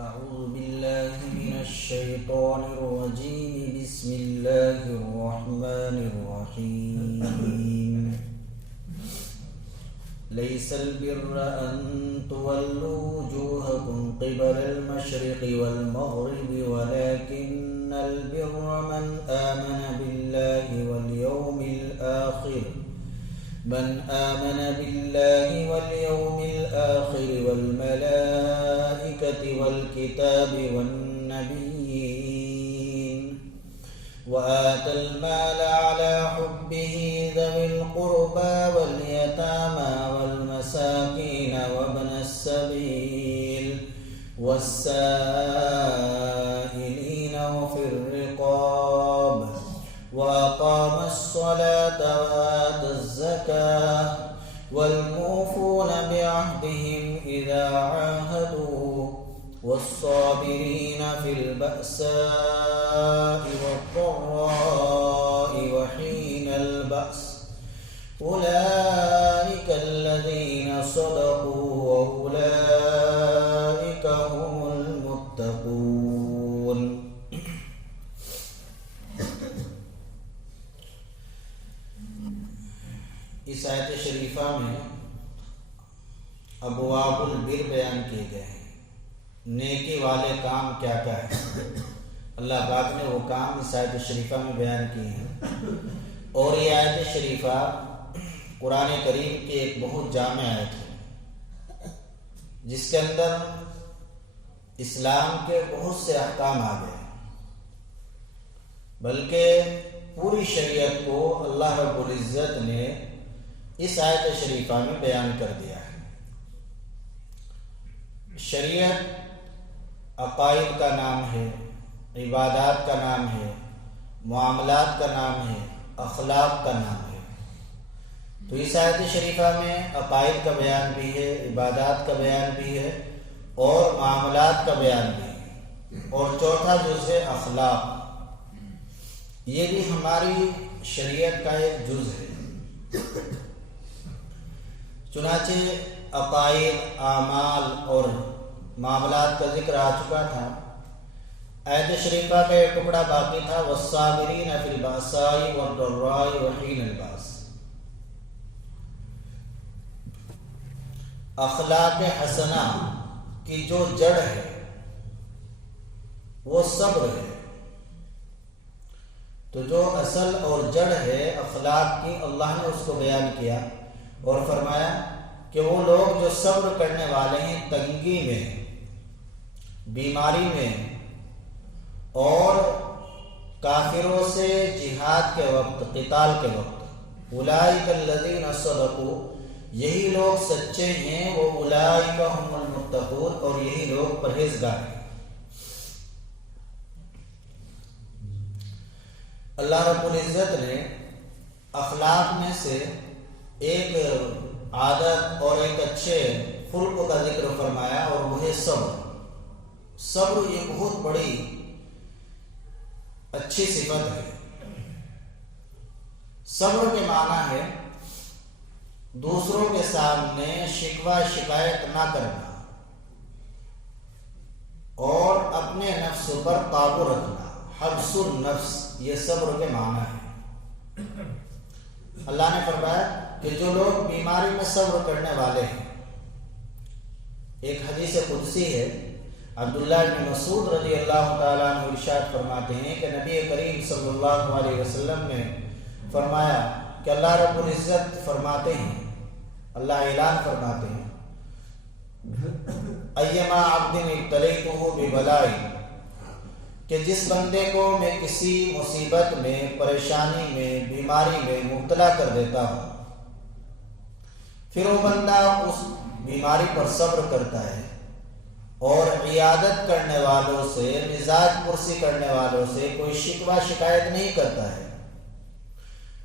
أعوذ بالله من الشيطان الرجيم. بسم الله الرحمن الرحيم. ليس البر أن تولوا وجوهكم قبل المشرق والمغرب ولكن البر من آمن بالله واليوم الآخر والملائكة والكتاب والنبيين وآتى المال على حبه ذوي القربى واليتامى والمساكين وابن السبيل والسائلين وفي الرقاب وأقام الصلاة وآتى الزكاة والموفون بعهدهم إذا عاهدوا والصابرين في البأساء والضراء وحين البأس أولئك الذين صدقوا وأولئك هم المتقون. اس آیت شریفہ میں ابواب البر بیان کیے گئے ہیں. نیکی والے کام کیا کیا ہے؟ اللہ پاک نے وہ کام اس آیت شریفہ میں بیان کیے ہیں. اور یہ آیت شریفہ قرآن کریم کی ایک بہت جامع آیت ہے جس کے اندر اسلام کے بہت سے احکام آ گئے ہیں، بلکہ پوری شریعت کو اللہ رب العزت نے اس آیت شریفہ میں بیان کر دیا ہے. شریعت عقائد کا نام ہے، عبادات کا نام ہے، معاملات کا نام ہے، اخلاق کا نام ہے. تو اس آیت شریفہ میں عقائد کا بیان بھی ہے، عبادات کا بیان بھی ہے اور معاملات کا بیان بھی ہے. اور چوتھا جز ہے اخلاق. یہ بھی ہماری شریعت کا ایک جز ہے. چنانچہ عقائد، اعمال اور معاملات کا ذکر آ چکا تھا. آیت شریفہ کا ایک ٹکڑا باقی تھا، والصابرین فی البأساء والضراء وحین البأس. اخلاق حسنہ کی جو جڑ ہے وہ صبر ہے. تو جو اصل اور جڑ ہے اخلاق کی، اللہ نے اس کو بیان کیا اور فرمایا کہ وہ لوگ جو صبر کرنے والے ہیں تنگی میں، بیماری میں اور کافروں سے جہاد کے وقت، قتال کے وقت. اولئک الذین صدقوا، یہی لوگ سچے ہیں، وہ اولئک هم المتقون، اور یہی لوگ پرہیزگار ہیں. اللہ رب العزت نے اخلاق میں سے ایک عادت اور ایک اچھے خلق کا ذکر فرمایا اور وہ ہے صبر. صبر یہ بہت بڑی اچھی صفت ہے. صبر کے معنی ہے دوسروں کے سامنے شکوہ شکایت نہ کرنا اور اپنے نفس پر قابو رکھنا. حبس النفس یہ صبر کے معنی ہے. اللہ نے فرمایا کہ جو لوگ بیماری میں صبر کرنے والے ہیں. ایک حدیث قدسی ہے، عبداللہ بن مسعود رضی اللہ تعالیٰ عنہ ارشاد فرماتے ہیں کہ نبی کریم صلی اللہ علیہ وسلم نے فرمایا کہ اللہ رب العزت فرماتے ہیں، اللہ اعلان فرماتے ہیں، ایما عبد ابتلیتہ ببلاء، کہ جس بندے کو میں کسی مصیبت میں، پریشانی میں، بیماری میں مبتلا کر دیتا ہوں، پھر وہ بندہ اس بیماری پر صبر کرتا ہے اور عیادت کرنے والوں سے، مزاج پرسی کرنے والوں سے کوئی شکوہ شکایت نہیں کرتا ہے،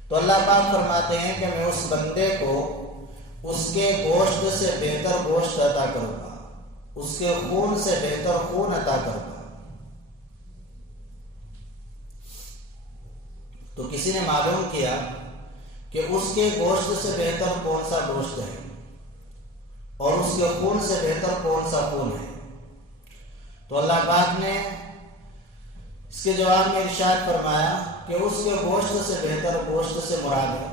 تو اللہ پاک فرماتے ہیں کہ میں اس بندے کو اس کے گوشت سے بہتر گوشت عطا کروں گا، اس کے خون سے بہتر خون عطا کروں گا. تو کسی نے معلوم کیا کہ اس کے گوشت سے بہتر کون سا گوشت ہے اور اس کے خون سے بہتر کون سا خون ہے. تو اللہ پاک نے اس کے جواب میں ارشاد فرمایا کہ اس کے گوشت سے بہتر گوشت سے مراد ہے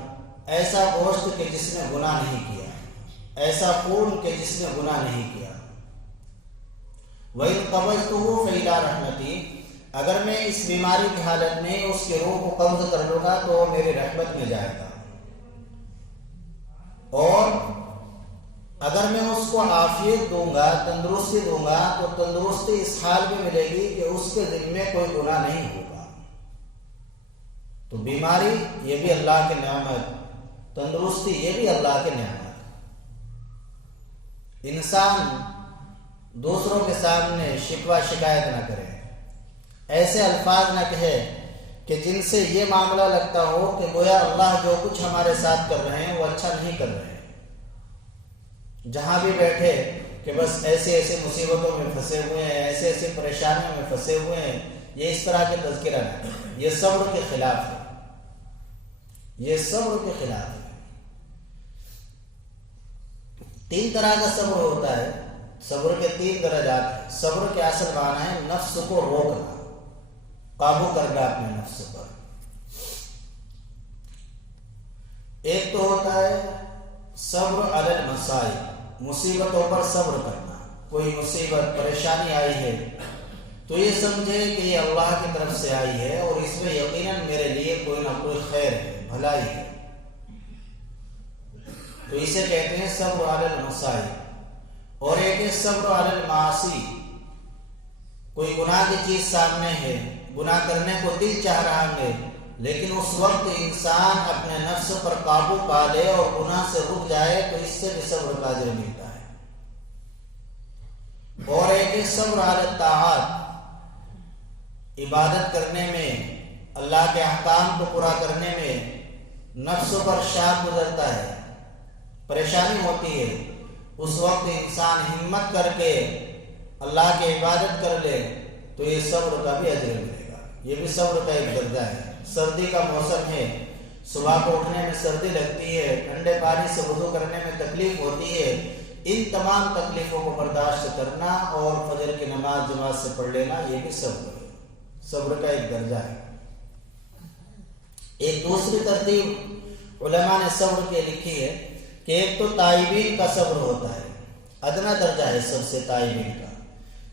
ایسا گوشت کہ جس نے گناہ نہیں کیا، ایسا خون کہ جس نے گناہ نہیں کیا۔ وَإِن قَبَضْتُهُ فَإِلَىٰ رَحْمَتِي، اگر میں اس بیماری کی حالت میں اس کی روح کو قبض کر لوں گا تو وہ میری رحمت میں جائے گا، اور اگر میں اس کو عافیت دوں گا، تندرستی دوں گا، تو تندرستی اس حال میں ملے گی کہ اس کے دل میں کوئی گناہ نہیں ہوگا۔ تو بیماری یہ بھی اللہ کی نعمت، تندرستی یہ بھی اللہ کی نعمت۔ انسان دوسروں کے سامنے شکوہ شکایت نہ کرے، ایسے الفاظ نہ کہے کہ جن سے یہ معاملہ لگتا ہو کہ گویا اللہ جو کچھ ہمارے ساتھ کر رہے ہیں وہ اچھا نہیں کر رہے ہیں۔ جہاں بھی بیٹھے کہ بس ایسے ایسے مصیبتوں میں پھنسے ہوئے ہیں، ایسے ایسے پریشانیوں میں پھنسے ہوئے ہیں، یہ اس طرح کے تذکرہ نہیں، یہ صبر کے خلاف ہے، یہ صبر کے خلاف ہے۔ 3 طرح کا صبر ہوتا ہے، صبر کے 3 درجات ہیں۔ صبر کے اصل معنی ہے نفس کو روکنا، قابو کرنا اپنے نفس پر۔ ایک تو ہوتا ہے صبر علی المصائب، مصیبتوں پر صبر کرنا۔ کوئی مصیبت پریشانی آئی ہے تو یہ سمجھے کہ یہ اللہ کی طرف سے آئی ہے اور اس میں یقیناً میرے لیے کوئی نہ کوئی خیر ہے، بھلائی ہے، تو اسے کہتے ہیں صبر علی المصائب۔ اور ایک ہے صبر علی المعاصی، کوئی گناہ کی چیز سامنے ہے، گناہ کرنے کو دل چاہ رہا ہے، لیکن اس وقت انسان اپنے نفس پر قابو پا لے اور گناہ سے رک جائے تو اس سے بھی صبر کا اجر ملتا ہے۔ اور ایک ہے صبر علی الطاعات، عبادت کرنے میں، اللہ کے احکام کو پورا کرنے میں نفس پر شاق گزرتا ہے، پریشانی ہوتی ہے، اس وقت انسان ہمت کر کے اللہ کی عبادت کر لے تو یہ صبر کا بھی اجر ملے گا۔ یہ بھی صبر کا ایک درجہ ہے۔ سردی کا موسم ہے، صبح کو اٹھنے میں سردی لگتی ہے، ٹھنڈے پانی سے وضو کرنے میں تکلیف ہوتی ہے، ان تمام تکلیفوں کو برداشت کرنا اور فجر کی نماز جماعت سے پڑھ لینا یہ بھی صبر ہے، صبر کا ایک درجہ ہے۔ ایک دوسری ترتیب علماء نے صبر کے لکھی ہے کہ ایک تو تائبین کا صبر ہوتا ہے، ادنا درجہ ہے سب سے تائبین کا۔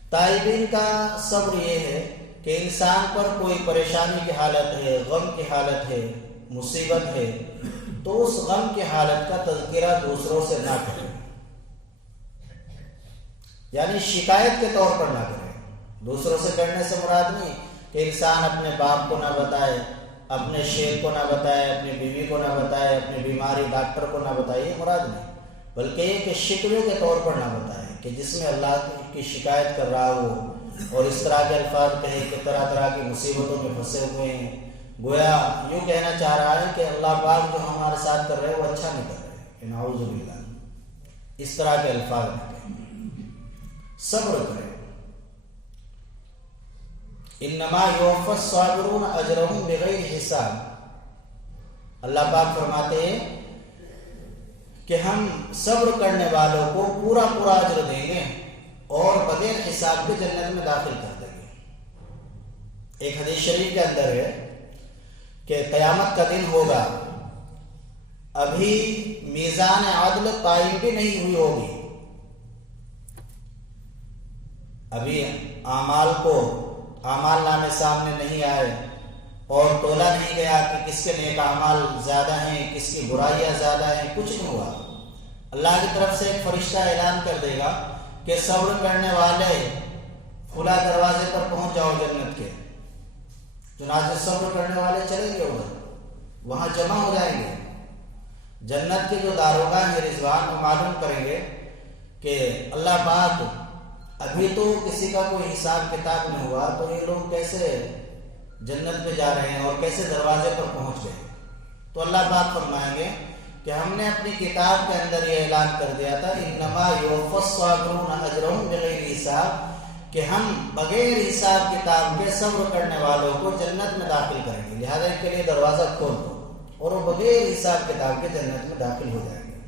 تائبین کا صبر یہ ہے کہ انسان پر کوئی پریشانی کی حالت ہے، غم کی حالت ہے، مصیبت ہے، تو اس غم کی حالت کا تذکرہ دوسروں سے نہ کرے، یعنی شکایت کے طور پر نہ کرے۔ دوسروں سے کرنے سے مراد نہیں کہ انسان اپنے باپ کو نہ بتائے، اپنے شیخ کو نہ بتائے، اپنی بیوی کو نہ بتائے، اپنی بیماری ڈاکٹر کو نہ بتائے، یہ مراد نہیں، بلکہ یہ کہ شکوے کے طور پر نہ بتائے کہ جس میں اللہ کی شکایت کر رہا ہو اور اس طرح کے الفاظ کہے کہ طرح طرح کی مصیبتوں میں پھنسے ہوئے ہیں، گویا یوں کہنا چاہ رہا ہے کہ اللہ پاک جو ہمارے ساتھ کر رہے ہیں وہ اچھا نہیں کر رہے، نعوذ باللہ، اس طرح کے الفاظ نہ کہیں، صبر کریں۔ انما یوفی الصابرون اجرهم بغیر حساب، اللہ پاک فرماتے ہیں کہ ہم صبر کرنے والوں کو پورا پورا اجر دیں گے اور بغیر حساب کے جنت میں داخل کر دیں گے۔ ایک حدیث شریف کے اندر ہے کہ قیامت کا دن ہوگا، ابھی میزان عدل قائم بھی نہیں ہوئی ہوگی، ابھی اعمال نامے سامنے نہیں آئے اور تولا نہیں گیا کہ کس کے نیک اعمال زیادہ ہیں، کس کی برائیاں زیادہ ہیں، کچھ نہیں ہوا۔ اللہ کی طرف سے ایک فرشتہ اعلان کر دے گا کہ صبر کرنے والے کھلا دروازے پر پہنچ جاؤ جنت کے۔ چنانچہ صبر کرنے والے چلیں گے ادھر، وہاں جمع ہو جائیں گے۔ جنت کے جو داروغہ ہیں رضوان وہ معلوم کریں گے کہ اللہ پاک ابھی تو کسی کا کوئی حساب کتاب نہیں ہوا تو یہ لوگ کیسے جنت میں جا رہے ہیں اور کیسے دروازے پر پہنچ گئے؟ تو اللہ پاک فرمائیں گے کہ ہم نے اپنی کتاب کے اندر یہ اعلان کر دیا تھا انما یوفی الصابرون اجرهم بغیر حساب، کہ ہم بغیر حساب کتاب کے صبر کرنے والوں کو جنت میں داخل کریں گے، لہذا ان کے لیے دروازہ کھول دو اور وہ بغیر حساب کتاب کے جنت میں داخل ہو جائیں گے۔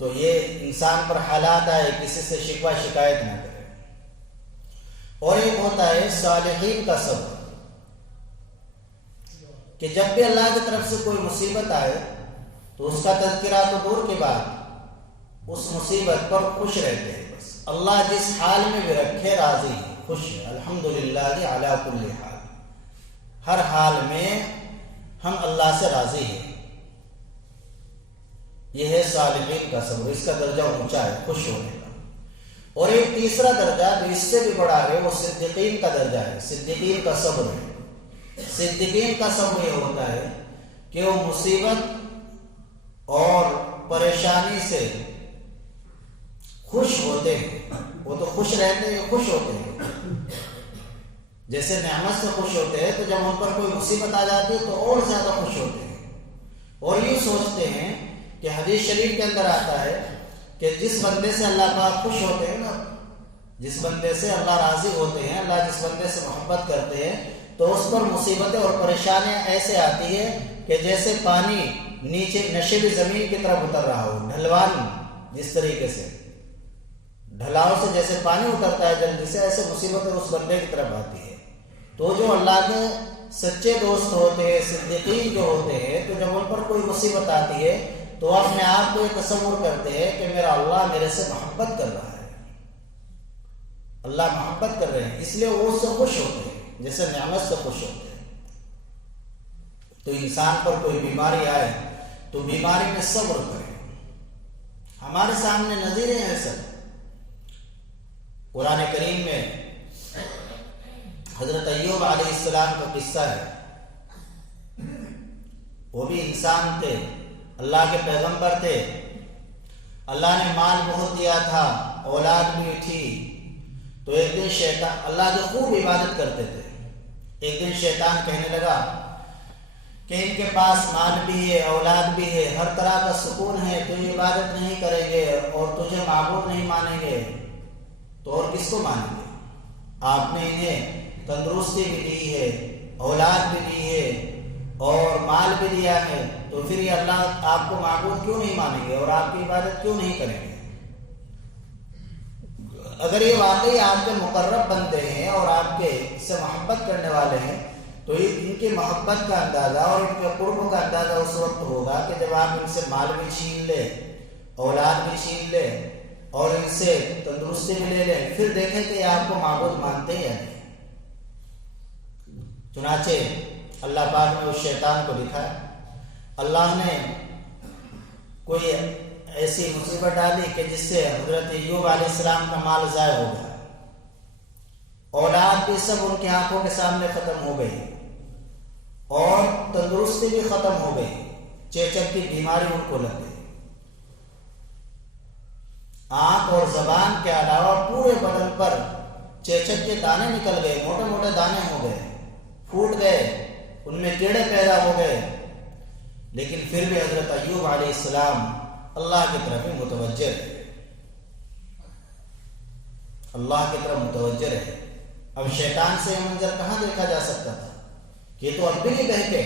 تو یہ انسان پر حالات آئے کسی سے شکوہ شکایت نہ کرے۔ اور ایک ہوتا ہے صالحین کا صبر، کہ جب بھی اللہ کی طرف سے کوئی مصیبت آئے تو اس کا تذکرہ تو دور کی بات، اس مصیبت پر خوش رہتے ہیں۔ بس اللہ جس حال میں بھی رکھے راضی ہے، خوش ہے، الحمدللہ علی کل حال، ہر حال میں ہم اللہ سے راضی ہیں۔ یہ ہے صالحین کا صبر، اس کا درجہ اونچا ہے خوش ہونے کا۔ اور ایک تیسرا درجہ جو اس سے بھی بڑا ہے وہ صدیقین کا درجہ ہے، صدیقین کا صبر ہے۔ صدیقین کا صبر یہ ہوتا ہے کہ وہ مصیبت اور پریشانی سے خوش ہوتے ہیں، وہ تو خوش رہتے ہیں، خوش ہوتے ہیں۔ جیسے نعمت سے خوش ہوتے ہیں تو جب ان پر کوئی مصیبت آ جاتی ہے تو اور زیادہ خوش ہوتے ہیں، اور یہ سوچتے ہیں کہ حدیث شریف کے اندر آتا ہے کہ جس بندے سے اللہ پاک خوش ہوتے ہیں نا، جس بندے سے اللہ راضی ہوتے ہیں، اللہ جس بندے سے محبت کرتے ہیں، تو اس پر مصیبتیں اور پریشانیاں ایسے آتی ہے کہ جیسے پانی نیچے نشیبی زمین کی طرف اتر رہا ہو، ڈھلوان جس طریقے سے ڈھلاؤ سے جیسے پانی اترتا ہے جلدی سے، ایسے مصیبتیں اس بندے کی طرف آتی ہے۔ تو جو اللہ کے سچے دوست ہوتے ہیں، صدیقین جو ہوتے ہیں، تو جب ان پر کوئی مصیبت آتی ہے تو اپنے آپ کو یہ تصور کرتے ہیں کہ میرا اللہ میرے سے محبت کر رہا ہے، اللہ محبت کر رہے ہیں، اس لیے وہ اس سے خوش ہوتے ہیں جیسے نعمت سے خوش ہوتے ہیں۔ تو انسان پر کوئی بیماری آئے تو بیماری میں صبر کرے۔ ہمارے سامنے نظیریں ہیں سب، قرآن کریم میں حضرت ایوب علیہ السلام کا قصہ ہے۔ وہ بھی انسان تھے، اللہ کے پیغمبر تھے، اللہ نے مال بہت دیا تھا، اولاد بھی تھی، تو ایک دن شیطان، اللہ کی خوب عبادت کرتے تھے، ایک دن شیطان کہنے لگا کہ ان کے پاس مال بھی ہے، اولاد بھی ہے، ہر طرح کا سکون ہے، تو یہ عبادت نہیں کریں گے اور تجھے معبود نہیں مانیں گے تو اور کس کو مانیں گے؟ آپ نے انہیں تندرستی بھی دی ہے، اولاد بھی دی ہے اور مال بھی دیا ہے، تو پھر یہ اللہ آپ کو معبود کیوں نہیں مانیں گے اور آپ کی عبادت کیوں نہیں کریں گے؟ اگر یہ واقعی آپ کے مقرب بندے ہیں اور آپ کے سے محبت کرنے والے ہیں تو ان کی محبت کا اندازہ اور ان کے قرب کا اندازہ اس وقت ہوگا کہ جب آپ ان سے مال بھی چھین لیں، اولاد بھی چھین لیں اور ان سے تندرستی بھی لے لیں، پھر دیکھیں کہ آپ کو معبود مانتے ہیں یا نہیں۔ چنانچہ اللہ پاک نے اس شیطان کو دکھایا، اللہ نے کوئی ایسی مصیبت ڈالی کہ جس سے حضرت ایوب علیہ السلام کا مال ضائع ہو گیا، اولاد بھی سب ان کی آنکھوں کے سامنے ختم ہو گئی اور تندرستی بھی ختم ہو گئی، چیچک کی بیماری ان کو لگ گئی، آنکھ اور زبان کے علاوہ پورے بدن پر چیچک کے دانے نکل گئے، موٹے موٹے دانے ہو گئے، پھوٹ گئے، ان میں کیڑے پیدا ہو گئے، لیکن پھر بھی حضرت ایوب علیہ السلام اللہ کی طرف متوجہ رہے، اللہ کی طرف متوجہ رہے۔ اب شیطان سے یہ منظر کہاں دیکھا جا سکتا تھا کہ یہ تو اب بھی نہیں بہکے،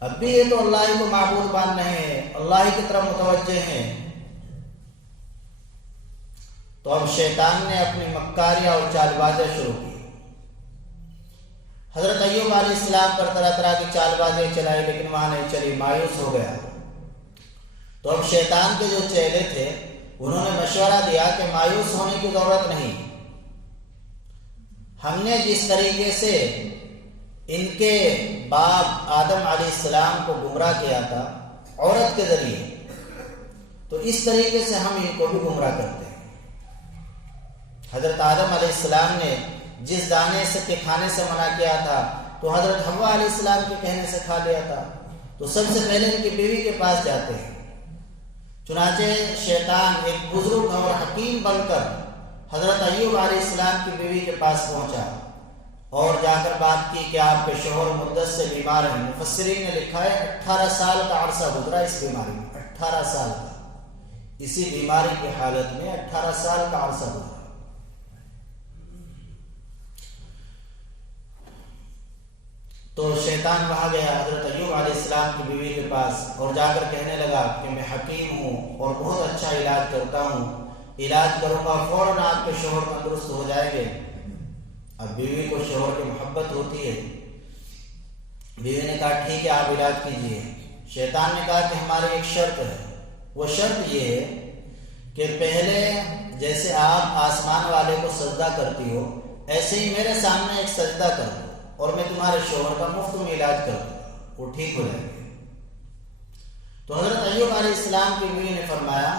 اب بھی یہ تو اللہ ہی کو معبود مان رہے ہیں، اللہ ہی کی طرف متوجہ ہیں۔ تو اب شیطان نے اپنی مکاریاں اور چال بازیاں شروع کی، حضرت ایوب علیہ السلام پر طرح طرح کی چال بازیاں چلائی، لیکن وہاں نہیں چلی، مایوس ہو گیا۔ تو اب شیطان کے جو چیلے تھے انہوں نے مشورہ دیا کہ مایوس ہونے کی ضرورت نہیں، ہم نے جس طریقے سے ان کے باپ آدم علیہ السلام کو گمراہ کیا تھا عورت کے ذریعے، تو اس طریقے سے ہم ان کو بھی گمراہ کرتے ہیں۔ حضرت آدم علیہ السلام نے جس دانے سے کے کھانے سے منع کیا تھا تو حضرت حوا علیہ السلام کے کہنے سے کھا لیا تھا، تو سب سے پہلے ان کی بیوی کے پاس جاتے ہیں۔ چنانچہ شیطان ایک بزرگ اور حکیم بن کر حضرت ایوب علیہ السلام کی بیوی کے پاس پہنچا اور جا کر بات کی کہ آپ کے شوہر مدت سے بیمار ہیں۔ مفسرین نے لکھا ہے 18 سال کا عرصہ گزرا اس بیماری میں، 18 سال کا، اسی بیماری کی حالت میں 18 سال کا عرصہ گزرا۔ تو شیطان وہاں گیا، حضرت ایوب علیہ السلام کی بیوی کے پاس اور جا کر کہنے لگا کہ میں حکیم ہوں اور بہت اچھا علاج کرتا ہوں، علاج کروں گا فوراً آپ کے شوہر تندرست ہو جائیں گے۔ اب بیوی کو شوہر کی محبت ہوتی ہے، بیوی نے کہا ٹھیک ہے آپ علاج کیجیے۔ شیطان نے کہا کہ ہماری ایک شرط ہے، وہ شرط یہ ہے کہ پہلے جیسے آپ آسمان والے کو سجدہ کرتی ہو ایسے ہی میرے سامنے ایک سجدہ کر دو اور میں تمہارے شوہر کا مفت میں علاج کر دوں گا، وہ ٹھیک ہو جائے گے۔ تو حضرت ایوب علیہ السلام کی بیوی نے فرمایا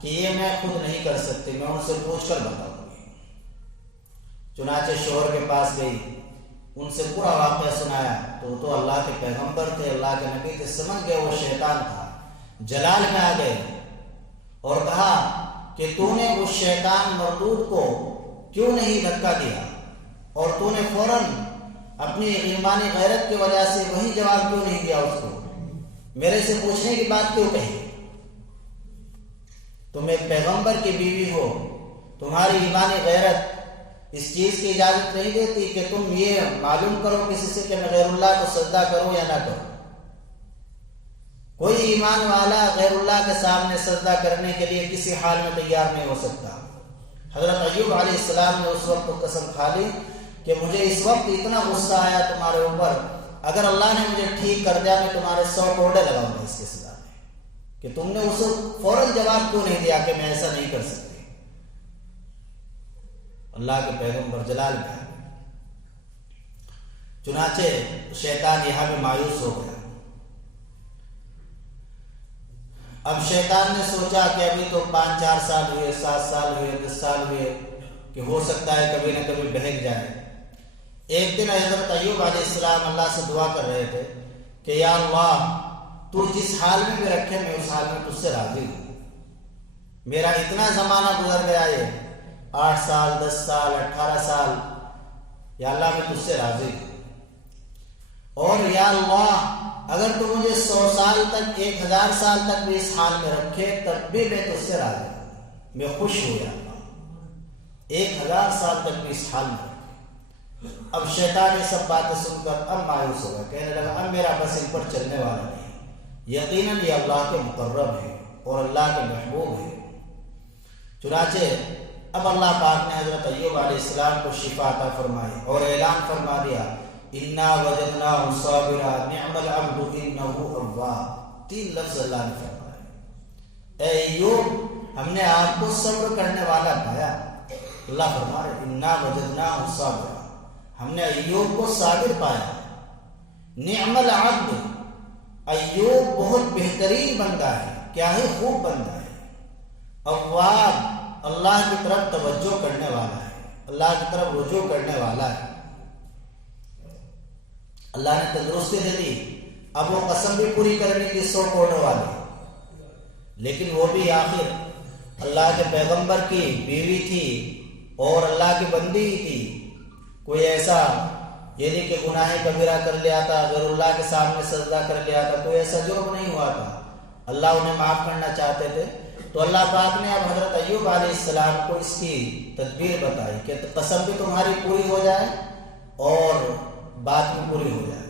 کہ یہ میں خود نہیں کر سکتی، میں ان سے پوچھ کر بتاؤں گی۔ چنانچہ شوہر کے پاس گئی، ان سے پورا واقعہ سنایا تو اللہ کے پیغمبر تھے، اللہ کے نبی تھے، سمجھ گئے وہ شیطان تھا، جلال میں آ گئے اور کہا کہ تو نے اس شیطان مردود کو کیوں نہیں دھکا دیا اور تو نے فوراً اپنی ایمانی غیرت کی وجہ سے وہی جواب کیوں نہیں دیا، اس کو میرے سے پوچھنے کی بات کیوں کہی؟ تم ایک پیغمبر کی بیوی ہو، تمہاری ایمانی غیرت اس چیز کی اجازت نہیں دیتی کہ تم یہ معلوم کرو کسی سے کہ میں غیر اللہ کو سجدہ کروں یا نہ کروں۔ کوئی ایمان والا غیر اللہ کے سامنے سجدہ کرنے کے لیے کسی حال میں تیار نہیں ہو سکتا۔ حضرت ایوب علیہ السلام نے اس وقت قسم کھا لی کہ مجھے اس وقت اتنا غصہ آیا تمہارے اوپر، اگر اللہ نے مجھے ٹھیک کر دیا میں تمہارے 100 کوڑے لگاؤں گا اس کے سزا میں، کہ تم نے اسے فوراً جواب کیوں نہیں دیا کہ میں ایسا نہیں کر سکتی۔ اللہ کے پیغمبر جلال میں، چنانچہ شیطان یہاں بھی مایوس ہو گیا۔ اب شیطان نے سوچا کہ ابھی تو 5-4 سال ہوئے، 7 سال ہوئے، 10 سال ہوئے، کہ ہو سکتا ہے کبھی نہ کبھی بہک جائے۔ ایک دن حضرت ایوب علیہ السلام اللہ سے دعا کر رہے تھے کہ یا اللہ تو جس حال میں بھی رکھے میں اس حال میں تجھ سے راضی ہوں۔ میرا اتنا زمانہ گزر گیا ہے، 8 سال، 10 سال، 18 سال، یا اللہ میں تجھ سے راضی ہوں، اور یا اللہ اگر تو مجھے 100 سال تک، 1000 سال تک بھی اس حال میں رکھے تب بھی میں تجھ سے راضی ہوں، میں خوش ہو یا اللہ، 1000 سال تک بھی اس حال میں رکھے۔ اب شیطان یہ سب باتیں سن کر اب مایوس ہو گیا، کہنے لگا اب میرا بس ان پر چلنے والا نہیں، یقیناً یہ اللہ کے مقرب ہے اور اللہ کے محبوب ہے۔ چنانچہ اب اللہ پاک نے حضرت ایوب علیہ السلام کو شفا عطا فرمائی اور اعلان فرما دیا انا وجدناہ صابرا نعم العبد انہ اواب۔ 3 لفظ اللہ نے فرمائے، اے ایوب ہم نے آپ کو صبر کرنے والا پایا۔ اللہ فرما رہے انا وجدناہ صابرا، ہم نے ایوب کو صابر پایا۔ نعم العبد، ایوب بہت بہترین بندہ ہے، کیا ہی خوب بندہ ہے۔ اواب، اللہ کی طرف توجہ کرنے والا ہے، اللہ کی طرف رجوع کرنے والا ہے۔ اللہ نے تندرستی دے دی، اب وہ قسم بھی پوری کرنے کی 100 کوڑوں والی، لیکن وہ بھی آخر اللہ کے پیغمبر کی بیوی تھی اور اللہ کی بندی ہی تھی۔ کوئی ایسا یہ نہیں کہ گناہ کبیرہ کر لیا تھا، غیر اللہ کے سامنے سجدہ کر لیا تھا، کوئی ایسا جرم نہیں ہوا تھا، اللہ انہیں معاف کرنا چاہتے تھے۔ تو اللہ پاک نے اب حضرت ایوب علیہ السلام کو اس کی تدبیر بتائی کہ قسم بھی تمہاری پوری ہو جائے اور بات بھی پوری ہو جائے۔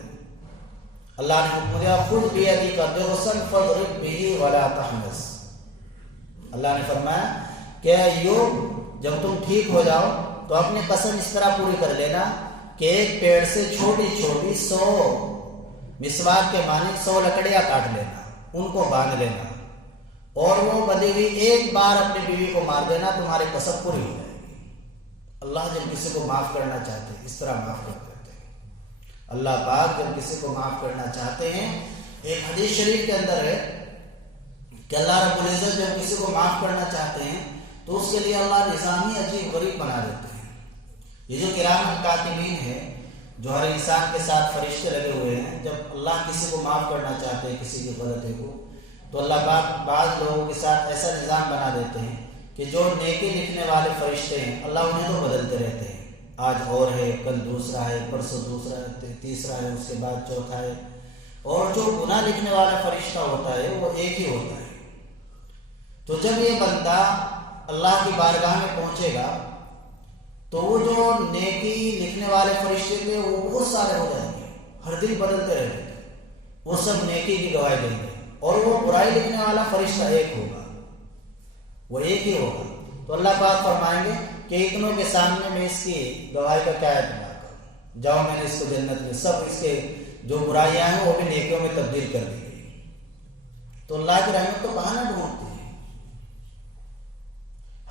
اللہ نے حکم دیا خود بیدی کا درسن فضرب بھی ولا تحنس۔ اللہ نے فرمایا کہ ایوب جب تم ٹھیک ہو جاؤ تو اپنی قسم اس طرح پوری کر لینا کہ ایک پیڑ سے چھوٹی چھوٹی 100 مسواک کے معنی 100 لکڑیاں کاٹ لینا، ان کو باندھ لینا اور وہ بندی ہوئی ایک بار اپنی بیوی کو مار دینا، تمہاری قسم پوری ہو جائے گی۔ اللہ جب کسی کو معاف کرنا چاہتے ہیں اس طرح معاف کر دیتے ہیں۔ اللہ پاک جب کسی کو معاف کرنا چاہتے ہیں، ایک حدیث شریف کے اندر ہے کہ اللہ رب العزت جب کسی کو معاف کرنا چاہتے ہیں تو اس کے لیے اللہ نظام ہی عجیب غریب بنا دیتے ہیں۔ یہ جو کرام کاتبین ہے جو ہر انسان کے ساتھ فرشتے لگے ہوئے ہیں، جب اللہ کسی کو معاف کرنا چاہتے ہیں کسی کی غلطی کو، تو اللہ پاک بعض لوگوں کے ساتھ ایسا نظام بنا دیتے ہیں کہ جو نیکی لکھنے والے فرشتے ہیں اللہ انہیں تو بدلتے رہتے ہیں، آج اور ہے، کل دوسرا ہے، پرسوں دوسرا ہے، تیسرا ہے، اس کے بعد چوتھا ہے، اور جو گناہ لکھنے والا فرشتہ ہوتا ہے وہ ایک ہی ہوتا ہے۔ تو جب یہ بندہ اللہ کی بارگاہ میں پہنچے گا تو وہ جو نیکی لکھنے والے فرشتے تھے وہ بہت سارے ہو جائیں گے، ہر دن بدلتے رہیں گے، وہ سب نیکی کی گواہی دیں گے، اور وہ برائی لکھنے والا فرشتہ ایک ہوگا، وہ ایک ہی ہوگا۔ تو اللہ پاک فرمائیں گے کہ اتنوں کے سامنے میں اس کی گواہی کا کیا اعتبار کروں، جاؤ میں نے اس کو جنت میں، سب اس کے جو برائیاں ہیں وہ بھی نیکیوں میں تبدیل کر دی گئی۔ تو اللہ کی رحمت تو کہاں نہ ڈھونڈتی ہے۔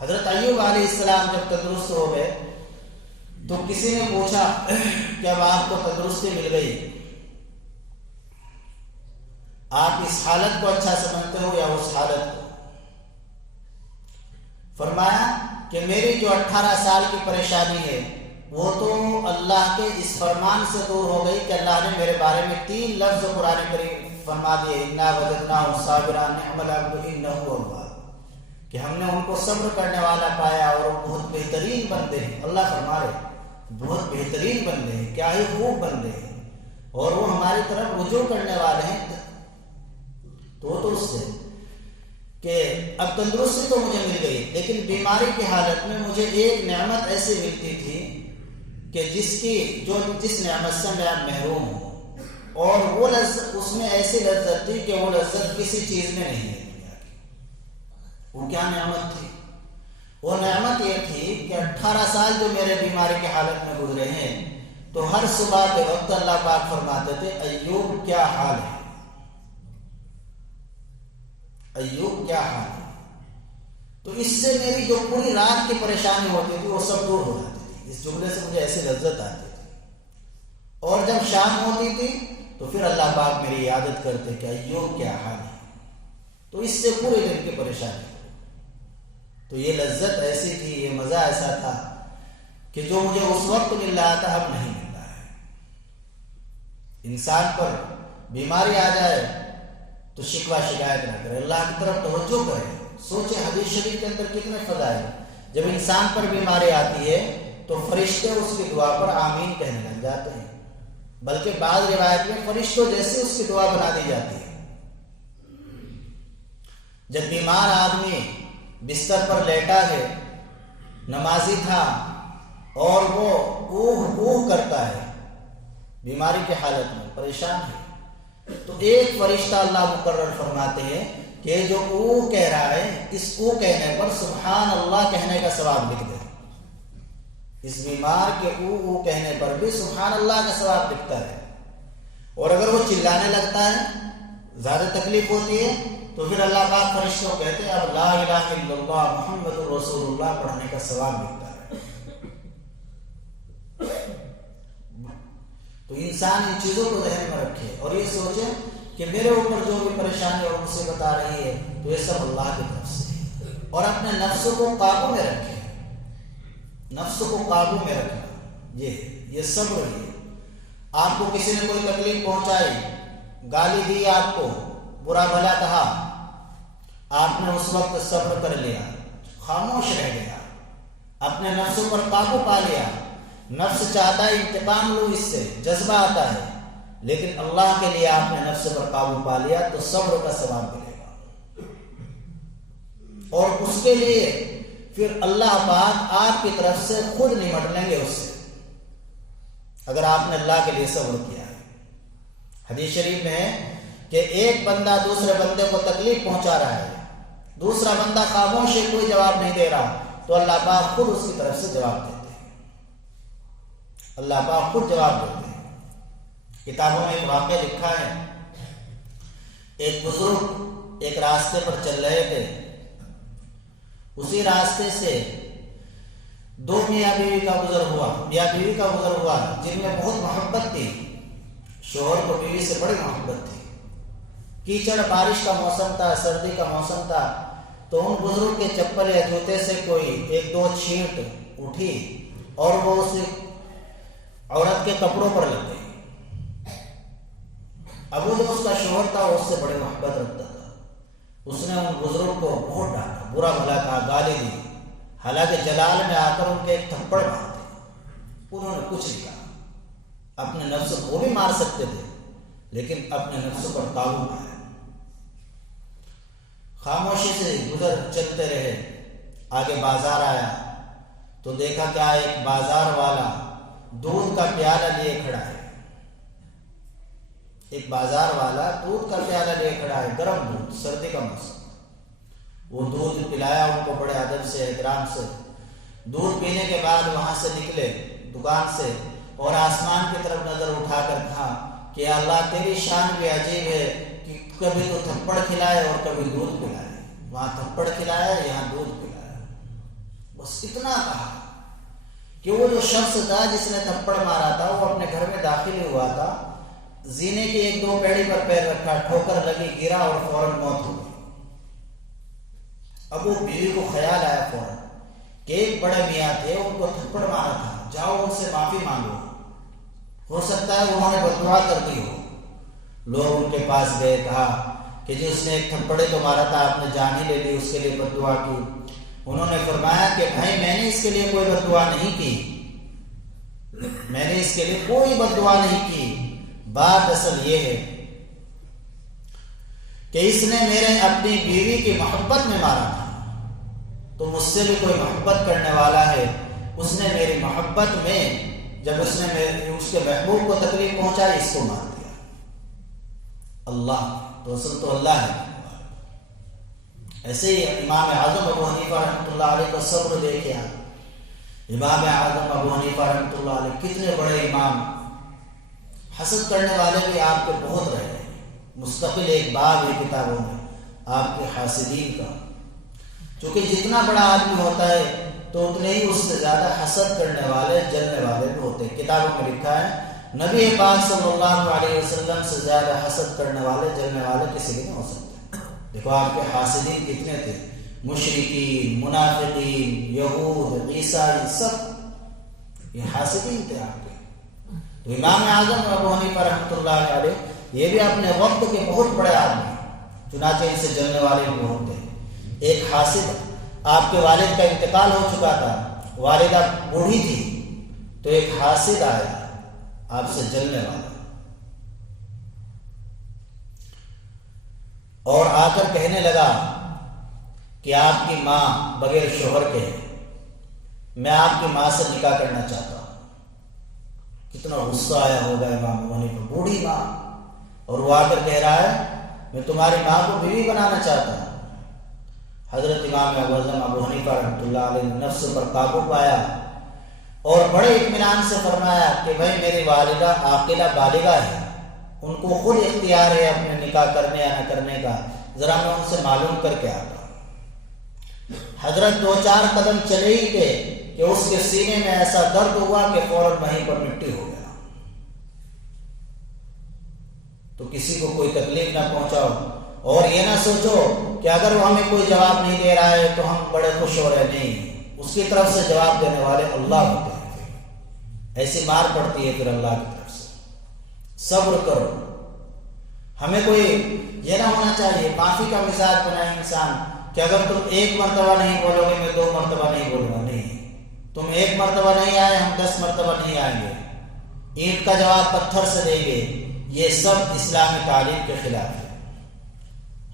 حضرت ایوب علیہ السلام جب تندرست ہو گئے تو کسی نے پوچھا کہ اب آپ کو تندرستی مل گئی، آپ اس حالت کو اچھا سمجھتے ہو یا اس حالت کو؟ فرمایا کہ میری جو 18 سال کی پریشانی ہے وہ تو اللہ کے اس فرمان سے دور ہو گئی کہ اللہ نے میرے بارے میں 3 لفظ قرآن کریم فرما دیے، انا وجدناہ صابرا نعم العبد انہ اواب، کہ ہم نے ان کو صبر کرنے والا پایا اور وہ بہت بہترین بندے ہیں۔ اللہ فرما رہے بہت بہترین بندے ہیں، کیا ہی خوب بندے ہیں، اور وہ ہماری طرف رجوع کرنے والے ہیں۔ تو اس سے کہ اب تندرستی تو مجھے مل گئی، لیکن بیماری کی حالت میں مجھے ایک نعمت ایسی ملتی تھی کہ جس نعمت سے میں اب محروم ہوں، اور وہ لذت اس میں ایسی لذت تھی کہ وہ لذت کسی چیز میں نہیں ہے دنیا کی۔ وہ کیا نعمت تھی؟ وہ نعمت یہ تھی کہ 18 سال جو میرے بیماری کی حالت میں گزرے ہیں تو ہر صبح کے وقت اللہ پاک فرماتے تھے ایوب کیا حال ہے، ایوب کیا حال ہے۔ تو اس سے میری جو پوری رات کی پریشانی ہوتی تھی وہ سب دور ہو جاتی تھی، اس جملے سے مجھے ایسی لذت آتی تھی۔ اور جب شام ہوتی تھی تو پھر اللہ پاک میری عادت کرتے کہ ایوب کیا حال ہے، تو اس سے پورے دن کی پریشانی۔ تو یہ لذت ایسی تھی، یہ مزہ ایسا تھا کہ جو مجھے اس وقت مل رہا تھا اب نہیں مل رہا ہے۔ انسان پر بیماری آ جائے تو شکوہ شکایت نہ کرے، اللہ کی طرف توجہ کرے۔ سوچے حدیث شریف کے اندر کتنے فضائل، جب انسان پر بیماری آتی ہے تو فرشتے اس کی دعا پر آمین کہنے لگ جاتے ہیں، بلکہ بعض روایت میں فرشتوں جیسے اس کی دعا بنا دی جاتی ہے۔ جب بیمار آدمی بستر پر لیٹا ہے، نمازی تھا، اور وہ اوہ کرتا ہے بیماری کی حالت میں، پریشان ہے، تو ایک فرشتہ اللہ مقرر فرماتے ہیں کہ جو او کہہ رہا ہے اس او کہنے پر سبحان اللہ کہنے کا ثواب لکھ دے۔ اس بیمار کے او کہنے پر بھی سبحان اللہ کا ثواب لکھتا ہے۔ اور اگر وہ چلانے لگتا ہے، زیادہ تکلیف ہوتی ہے، تو پھر اللہ پاک فرشتوں کہتے ہیں اب لا الہ الا اللہ محمد رسول اللہ پڑھنے کا ثواب لکھتا ہے۔ تو انسان ان چیزوں کو ذہن میں رکھے اور یہ سوچے کہ میرے اوپر جو بھی پریشانی اور مصیبت آ رہی ہے تو یہ سب اللہ کی طرف سے ہے، اور اپنے نفس کو قابو میں رکھے۔ نفس کو قابو میں رکھنا یہ صبر ہے۔ آپ کو کسی نے کوئی تکلیف پہنچائی، گالی دی، آپ کو برا بھلا کہا، آپ نے اس وقت صبر کر لیا، خاموش رہ گیا، اپنے نفس پر قابو پا لیا۔ نفس چاہتا ہے انتقام لو، اس سے جذبہ آتا ہے، لیکن اللہ کے لیے آپ نے نفس پر قابو پا لیا تو صبر کا ثواب ملے گا، اور اس کے لیے پھر اللہ پاک آپ کی طرف سے خود نمٹ لیں گے اس سے، اگر آپ نے اللہ کے لیے صبر کیا ہے۔ حدیث شریف میں ہے کہ ایک بندہ دوسرے بندے کو تکلیف پہنچا رہا ہے، دوسرا بندہ خاموش ہے، کوئی جواب نہیں دے رہا، تو اللہ پاک خود اس کی طرف سے جواب دیتے ہیں، اللہ پاک خود جواب دیتے ہیں۔ کتابوں میں ایک واقعہ لکھا ہے، ایک بزرگ ایک راستے پر چل رہے تھے، اسی راستے سے دو میاں بیوی کا گزر ہوا جن میں بہت محبت تھی، شوہر کو بیوی سے بڑی محبت تھی۔ کیچڑ بارش کا موسم تھا، سردی کا موسم تھا، تو ان بزرگ کے چپل یا جوتے سے کوئی 1-2 چھینٹ اٹھی اور وہ اس عورت کے کپڑوں پر لگ گئی۔ اب وہ جو اس کا شوہر تھا وہ اس سے بڑی محبت رکھتا تھا، اس نے ان بزرگ کو بہت ڈانٹا، برا بھلا کہا، گالی دی، حالانکہ جلال میں آ کر ان کے ایک تھپڑ مارتے، انہوں نے کچھ نہیں کہا۔ اپنے نفس کو بھی مار سکتے تھے لیکن اپنے نفس پر قابو پایا، خاموشی سے گزر چلتے رہے۔ آگے بازار آیا تو دیکھا کیا ایک بازار والا دودھ کا پیالہ لیے کھڑا ہے، ایک بازار والا دودھ کا پیالہ لے کھڑا ہے، گرم دودھ، سردی کا موسم، وہ دودھ پلایا ان کو بڑے ادب سے احترام سے۔ دودھ پینے کے بعد وہاں سے نکلے دکان سے اور آسمان کی طرف نظر اٹھا کر کہا کہ اللہ تیری شان بھی عجیب ہے کہ کبھی تو تھپڑ کھلائے اور کبھی دودھ پلائے، وہاں تھپڑ کھلایا یہاں دودھ پلایا۔ بس اتنا کہا کہ وہ جو شخص تھا جس نے تھپڑ مارا تھا وہ اپنے گھر میں داخل ہوا تھا، زینے کی ایک دو پیڑھی پر پیر رکھا، ٹھوکر لگی، گرا اور فوراً موت ہو گئی۔ اب وہ بیوی کو خیال آیا فوراً کہ ایک بڑے میاں تھے، ان کو تھپڑ مارا تھا، جاؤ ان سے معافی مانگو، ہو سکتا ہے انہوں نے بددعا کر دی ہو۔ لوگ ان کے پاس گئے، کہا کہ جی اس نے ایک تھپڑے تو مارا تھا، آپ نے جان ہی لے لی، اس کے لیے بددعا کی۔ انہوں نے فرمایا کہ بھائی میں نے اس کے لیے کوئی بددعا نہیں کی، میں نے اس کے لیے کوئی بددعا نہیں کی، بات اصل یہ ہے کہ اس نے میرے اپنی بیوی کی محبت میں مارا تھا، تو مجھ سے بھی کوئی محبت کرنے والا ہے، اس نے میری محبت میں جب اس نے اس کے محبوب کو تکلیف پہنچائی، اس کو مار دیا۔ اللہ تو اصل تو اللہ ہے۔ ایسے ہی امام اعظم ابو حنیفہ رحمۃ اللہ علیہ کا صبر دیکھے آپ، امام اعظم ابو حنیفہ رحمۃ اللہ علیہ کتنے بڑے امام، حسد کرنے والے بھی آپ کے بہت رہے ہیں، مستقل ایک باب ہے کتابوں میں آپ کے حاسدین کا، چونکہ جتنا بڑا آدمی ہوتا ہے تو اتنے ہی اس سے زیادہ حسد کرنے والے، جلنے والے بھی ہوتے ہیں۔ کتابوں میں لکھا ہے نبی پاک صلی اللہ علیہ وسلم سے زیادہ حسد کرنے والے، جلنے والے کسی بھی نہیں ہو سکتے۔ دیکھو آپ کے حاسدین کتنے تھے، مشرکین، منافقین، یہود، عیسائی، سب یہ حاسدین تھے آپ کے۔ تو امام اعظم ابو حنیفہ رحمۃ اللہ علیہ یہ بھی اپنے وقت کے بہت بڑے آدمی، چنانچہ ان سے جلنے والے بھی بہت تھے۔ ایک حاسد، آپ کے والد کا انتقال ہو چکا تھا، والدہ بوڑھی تھی، تو ایک حاسد آیا آپ سے جلنے والا، اور آ کر کہنے لگا کہ آپ کی ماں بغیر شوہر کے ہے، میں آپ کی ماں سے نکاح کرنا چاہتا ہوں۔ کتنا غصہ آیا ہوگا امام ابو حنیفہ، بوڑھی ماں، اور وہ آ کر کہہ رہا ہے میں تمہاری ماں کو بیوی بنانا چاہتا ہوں۔ حضرت امام اعظم ابو حنیفہ رحمۃ اللہ علیہ نے نفس پر قابو پایا اور بڑے اطمینان سے فرمایا کہ بھائی میری والدہ عاقلہ بالغہ ہے، ان کو خود اختیار ہے اپنے نکاح کرنے یا نہ کرنے کا، ذرا میں ان سے معلوم کر کے آتا ہوں۔ حضرت دو چار قدم چلے ہی گئے کہ اس کے سینے میں ایسا درد ہوا کہ فوراً وہیں پر مٹی ہو گیا۔ تو کسی کو کوئی تکلیف نہ پہنچاؤ، اور یہ نہ سوچو کہ اگر وہ ہمیں کوئی جواب نہیں دے رہا ہے تو ہم بڑے خوش ہو رہے، نہیں، اس کی طرف سے جواب دینے والے اللہ ہوتے ہیں۔ ایسی مار پڑتی ہے پھر اللہ کی طرف سے۔ صبر کرو، ہمیں کوئی یہ نہ ہونا چاہیے، معافی کا مزاج بنائے انسان کہ اگر تم ایک مرتبہ نہیں بولو گے میں 2 مرتبہ نہیں بولوں گا، نہیں، تم 1 مرتبہ نہیں آئے ہم 10 مرتبہ نہیں آئیں گے، اینٹ کا جواب پتھر سے دیں گے، یہ سب اسلامی تعلیم کے خلاف ہے۔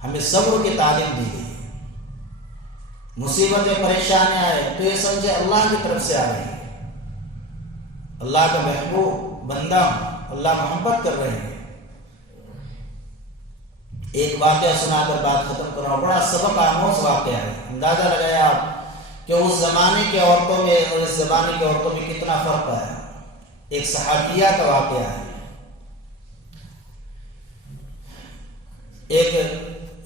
ہمیں صبر کی تعلیم دی گئی ہے۔ مصیبتیں پریشانی آئے تو یہ سمجھے اللہ کی طرف سے آ رہی ہے، اللہ کا محبوب بندہ، اللہ محبت کر رہے ہیں۔ ایک واقعہ سنا کر بات ختم کرنا، بڑا سبق آموز واقعہ ہے، اندازہ لگایا آپ کہ اس زمانے کے عورتوں میں اور اس زمانے کے عورتوں میں کتنا فرق ہے۔ ایک صحابیہ کا واقعہ ہے، ایک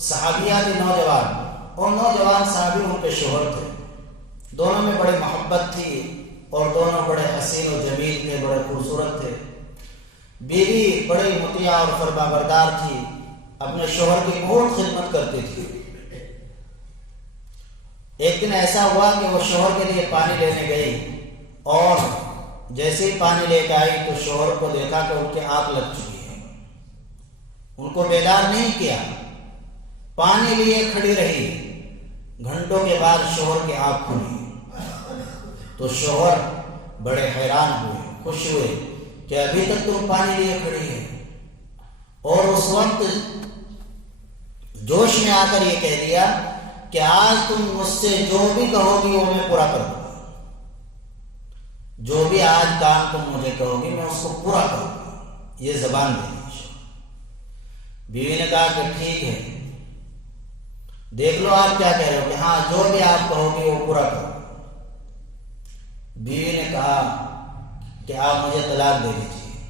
صحابیہ تھی نوجوان، اور نوجوان صحابی ان کے شوہر تھے، دونوں میں بڑی محبت تھی اور دونوں بڑے حسین و جمیل تھے، بڑے خوبصورت تھے۔ بیوی بڑی مطیع اور فرما بردار تھی، اپنے شوہر کی بہت خدمت کرتی تھی۔ ایک دن ایسا ہوا کہ وہ شوہر کے لیے پانی لینے گئی، اور جیسے ہی پانی لے کے آئی تو شوہر کو دیکھا کہ ان کی آنکھ لگ چکی ہے، ان کو بیدار نہیں کیا، پانی لیے کھڑی رہی۔ گھنٹوں کے بعد شوہر کی آنکھ کھلی تو شوہر بڑے حیران ہوئے، خوش ہوئے کہ ابھی تک تم پانی لیے کھڑی ہے، اور اس وقت جوش میں آ کر یہ کہہ دیا کہ آج تم مجھ سے جو بھی کہو گی وہ میں پورا کر دوں گا، جو بھی آج کام تم مجھے کہو گی میں اس کو پورا کروں گا، یہ زبان دے دی۔ بیوی نے کہا کہ ٹھیک ہے، دیکھ لو آپ کیا کہہ رہے ہو، کہ ہاں جو بھی آپ کہو گے وہ پورا کرو۔ بیوی نے کہا کہ آپ مجھے طلاق دے دیجیے،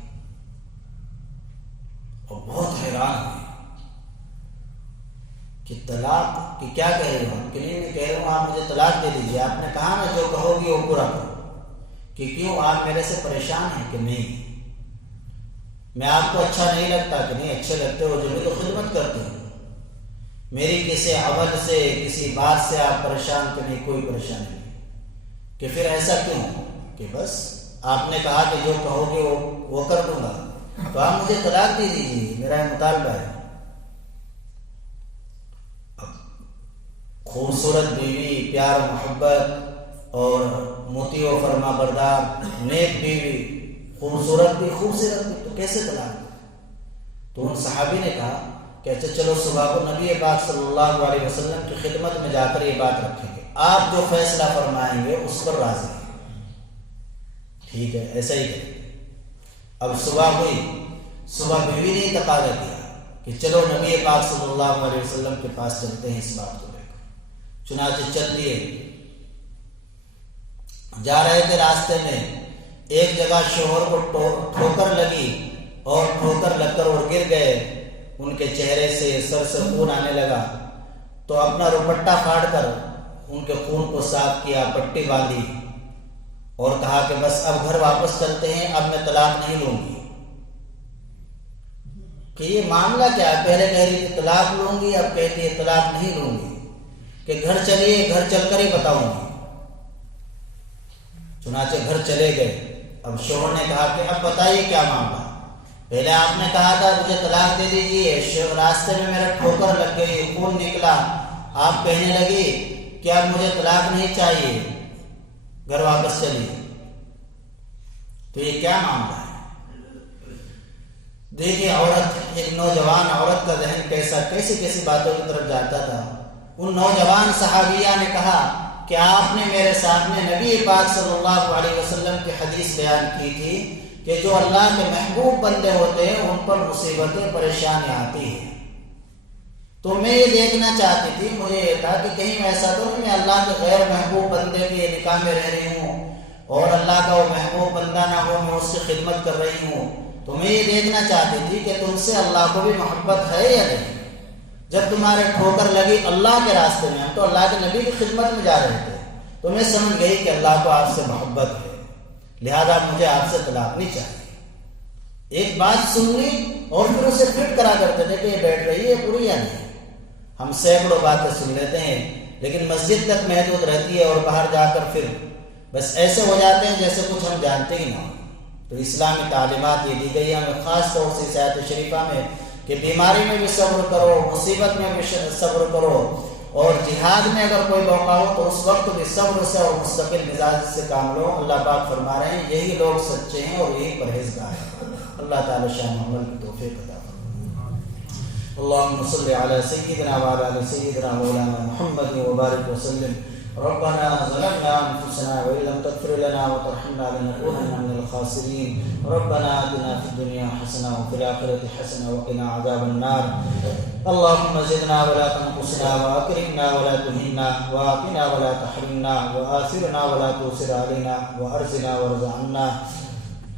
اور بہت حیران ہوئی کہ طلاق کہ کیا کہہ رہے ہو، کہ نہیں میں کہہ رہا ہوں آپ مجھے طلاق دے دیجیے۔ آپ نے کہا نا جو کہو گی وہ پورا کرو، کہ کیوں آپ میرے سے پریشان ہیں؟ کہ نہیں، میں آپ کو اچھا نہیں لگتا؟ کہ نہیں اچھے لگتے ہو، جو بھی تو خدمت کرتے ہو، میری کسی عمل سے کسی بات سے آپ پریشان؟ کہ نہیں کوئی پریشانی نہیں۔ کہ پھر ایسا کیوں؟ کہ بس آپ نے کہا کہ جو کہو گے وہ کر دوں گا، تو آپ مجھے طلاق دے دیجیے، میرا یہ مطالبہ ہے۔ خوبصورت بیوی، پیار و محبت اور مطیع و فرما بردار، نیک بیوی، خوبصورت بھی خوبصورت بھی، تو کیسے طلاق؟ تو ان صحابی نے کہا کہ اچھا چلو صبح کو نبی پاک صلی اللہ علیہ وسلم کی خدمت میں جا کر یہ بات رکھیں گے، آپ جو فیصلہ فرمائیں گے اس پر راضی ہیں۔ ٹھیک ہے ایسا ہی کریں۔ اب صبح ہوئی، صبح بیوی نے تقاضا کیا کہ چلو نبی پاک صلی اللہ علیہ وسلم کے پاس چلتے ہیں اس بات کو لے کر۔ چنانچہ چل دیے، جا رہے تھے، راستے میں ایک جگہ شوہر کو ٹھوکر لگی، اور ٹھوکر لگ کر وہ گر گئے، ان کے چہرے سے سر سے خون آنے لگا، تو اپنا دوپٹہ پھاڑ کر ان کے خون کو صاف کیا، پٹی باندھی، اور کہا کہ بس اب گھر واپس چلتے ہیں، اب میں طلاق نہیں لوں گی۔ کہ یہ معاملہ کیا ہے؟ پہلے کہہ رہی تھی طلاق لوں گی، اب کہتی ہے طلاق نہیں لوں گی، کہ گھر چلیے، گھر چل کر ہی بتاؤں گی۔ چنانچہ گھر چلے گئے۔ اب شوہر نے کہا کہ اب بتائیے کیا معاملہ، پہلے آپ نے کہا تھا مجھے طلاق دے دیجیے، راستے میں میرا ٹھوکر لگ گئی، خون نکلا، آپ کہنے لگی کہ اب مجھے طلاق نہیں چاہیے، گھر واپس چلیے، تو یہ کیا معاملہ ہے؟ دیکھیے عورت، ایک نوجوان عورت کا ذہن کیسی باتوں کی طرف جاتا تھا۔ ان نوجوان صحابیہ نے کہا کہ آپ نے میرے سامنے نبی پاک صلی اللہ علیہ وسلم کی حدیث بیان کی تھی کہ جو اللہ کے محبوب بندے ہوتے ہیں ان پر مصیبتیں پریشانیاں آتی ہیں، تو میں یہ دیکھنا چاہتی تھی، مجھے یہ تھا کہ کہیں ایسا تو نہیں میں اللہ کے غیر محبوب بندے کے نکاح میں رہ رہی ہوں اور اللہ کا وہ محبوب بندہ نہ ہو، میں اس کی خدمت کر رہی ہوں، تو میں یہ دیکھنا چاہتی تھی کہ تم سے اللہ کو بھی محبت ہے یا نہیں۔ جب تمہارے ٹھوکر لگی اللہ کے راستے میں، ہم تو اللہ کے نبی کی خدمت میں جا رہے تھے، تو میں سمجھ گئی کہ اللہ کو آپ سے محبت ہے، لہذا مجھے آپ سے طلاق نہیں چاہیے۔ ایک بات سن لی اور پھر اسے فٹ کرا کرتے تھے کہ یہ بیٹھ رہی ہے پوری یا نہیں۔ ہم سینکڑوں باتیں سن لیتے ہیں لیکن مسجد تک محدود رہتی ہے، اور باہر جا کر پھر بس ایسے ہو جاتے ہیں جیسے کچھ ہم جانتے ہی نہ ہوں۔ تو اسلامی تعلیمات یہ دی گئی ہمیں خاص طور سے اس آیت شریفہ میں کہ بیماری میں بھی صبر کرو، مصیبت میں بھی صبر کرو، اور جہاد میں اگر کوئی موقع ہو تو اس وقت بھی صبر سے اور مستقل مزاج سے کام لو۔ اللہ پاک فرما رہے ہیں یہی لوگ سچے ہیں اور یہی پرہیزگار ہیں۔ اللہ تعالی شاہ محمد کی توفیق عطا فرمائے۔ اللهم صل على سيدنا وعلى سيدنا مولانا محمد وبارك وسلم۔ ربنا ظلمنا انفسنا وان لم تغفر لنا وترحمنا لنكونن من الخاسرين۔ ربنا آتنا في الدنيا حسنه وفي الاخره حسنه وقنا عذاب النار۔ اللهم زدنا ولا تنقصنا، واكرمنا ولا تهنا، واعطنا ولا تحرمنا، وآثرنا ولا تؤثر علينا، وارزقنا وارض عنا۔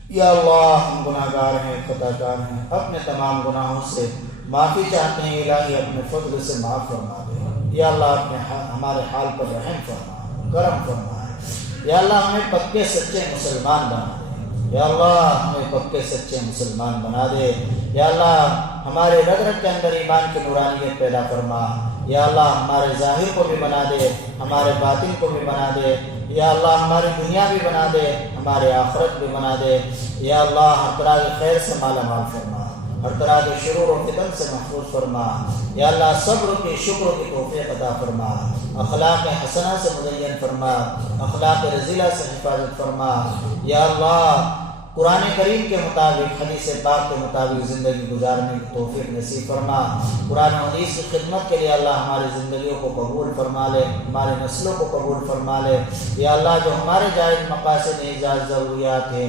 یا اللہ ہم گناہ گار ہیں، خطا کار ہیں، اپنے تمام گناہوں سے معافی چاہتے ہیں، الہی اپنے فضل سے معاف فرما دے۔ یا اللہ اپنے ہمارے حال پر رحم فرما، کرم فرما۔ یا اللہ ہمیں پکے سچے مسلمان بنا دے۔ یا اللہ ہمیں پکے سچے مسلمان بنا دے۔ یا اللہ ہمارے رگ رگ کے اندر ایمان کی نورانیت پیدا فرما۔ یا اللہ ہمارے ظاہر کو بھی بنا دے، ہمارے باطن کو بھی بنا دے۔ یا اللہ ہماری دنیا بھی بنا دے، ہمارے آخرت بھی بنا دے۔ یا اللہ ہر طرح کے خیر سے مالا مال فرما، ہر طرح کے شرور و فتن سے محفوظ فرما۔ یا اللہ صبر کی، شکر کی توفیق عطا فرما، اخلاق حسنہ سے مزین فرما، اخلاق رذیلہ سے حفاظت فرما۔ یا اللہ قرآن کریم کے مطابق، حدیث پاک کے مطابق زندگی گزارنے کی توفیق نصیب فرما۔ قرآن و حدیث کی خدمت کے لیے اللہ ہماری زندگیوں کو قبول فرما لے، ہمارے نسلوں کو قبول فرما لے۔ یا اللہ جو ہمارے جائز مقاصد اعزاز ضروریات ہیں